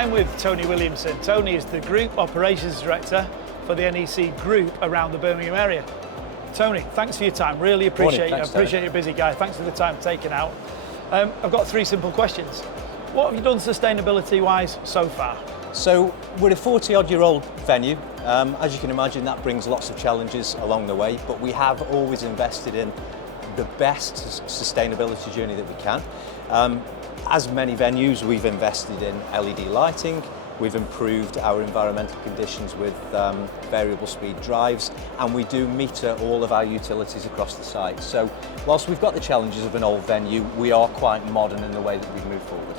I'm with Tony Williamson. Tony is the Group Operations Director for the NEC Group around the Birmingham area. Tony, thanks for your time. Really appreciate it. I appreciate you're a busy guy. Thanks for the time taken out. I've got three simple questions. What have you done sustainability-wise so far? So we're a 40-odd-year-old venue. As you can imagine, that brings lots of challenges along the way, but we have always invested in the best sustainability journey that we can. As many venues, we've invested in LED lighting, we've improved our environmental conditions with variable speed drives, and we do meter all of our utilities across the site. So whilst we've got the challenges of an old venue, we are quite modern in the way that we move forward.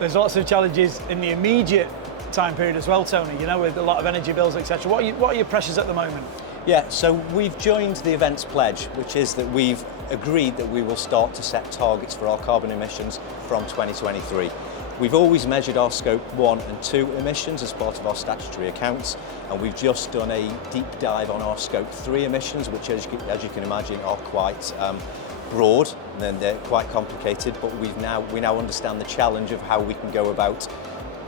There's lots of challenges in the immediate time period as well, Tony, you know, with a lot of energy bills, etc. What are your pressures at the moment? Yeah, so we've joined the events pledge, which is that we've agreed that we will start to set targets for our carbon emissions from 2023. We've always measured our scope 1 and 2 emissions as part of our statutory accounts, and we've just done a deep dive on our scope 3 emissions, which as you can imagine are quite broad and they're quite complicated, but we now understand the challenge of how we can go about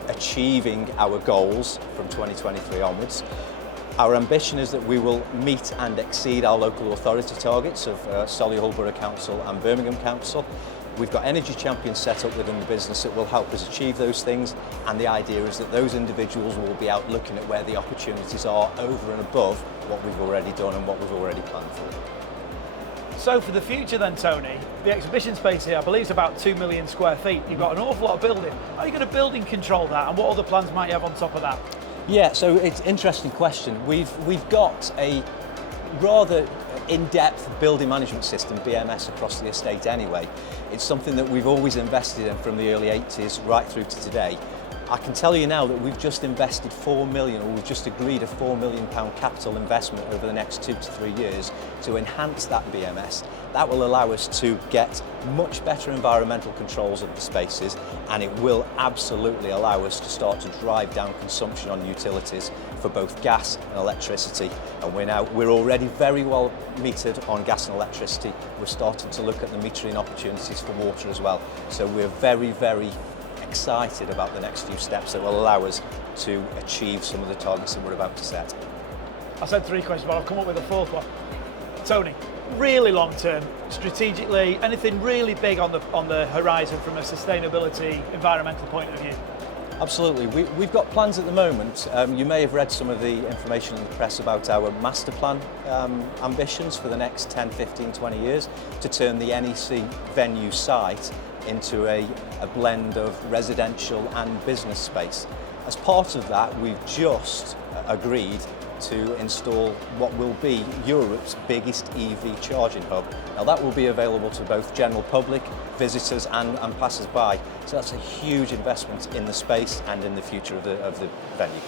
achieving our goals from 2023 onwards. Our ambition is that we will meet and exceed our local authority targets of Solihull Borough Council and Birmingham Council. We've got energy champions set up within the business that will help us achieve those things, and the idea is that those individuals will be out looking at where the opportunities are over and above what we've already done and what we've already planned for. So for the future then, Tony, the exhibition space here I believe is about 2 million square feet. You've got an awful lot of building. How are you going to building control that, and what other plans might you have on top of that? Yeah, so it's an interesting question. We've got a rather in-depth building management system, BMS, across the estate anyway. It's something that we've always invested in from the early 80s right through to today. I can tell you now that we've just invested 4 million, or we've just agreed a £4 million capital investment over the next 2 to 3 years to enhance that BMS. That will allow us to get much better environmental controls of the spaces, and it will absolutely allow us to start to drive down consumption on utilities for both gas and electricity. And we're already very well metered on gas and electricity. We're starting to look at the metering opportunities for water as well. So we're very, very excited about the next few steps that will allow us to achieve some of the targets that we're about to set. I said 3 questions, but I've come up with a 4th one. Tony, really long term, strategically, anything really big on the horizon from a sustainability, environmental point of view? Absolutely. We've got plans at the moment. You may have read some of the information in the press about our master plan ambitions for the next 10, 15, 20 years to turn the NEC venue site into a blend of residential and business space. As part of that, we've just agreed to install what will be Europe's biggest EV charging hub. Now that will be available to both general public, visitors and passers-by. So that's a huge investment in the space and in the future of the venue.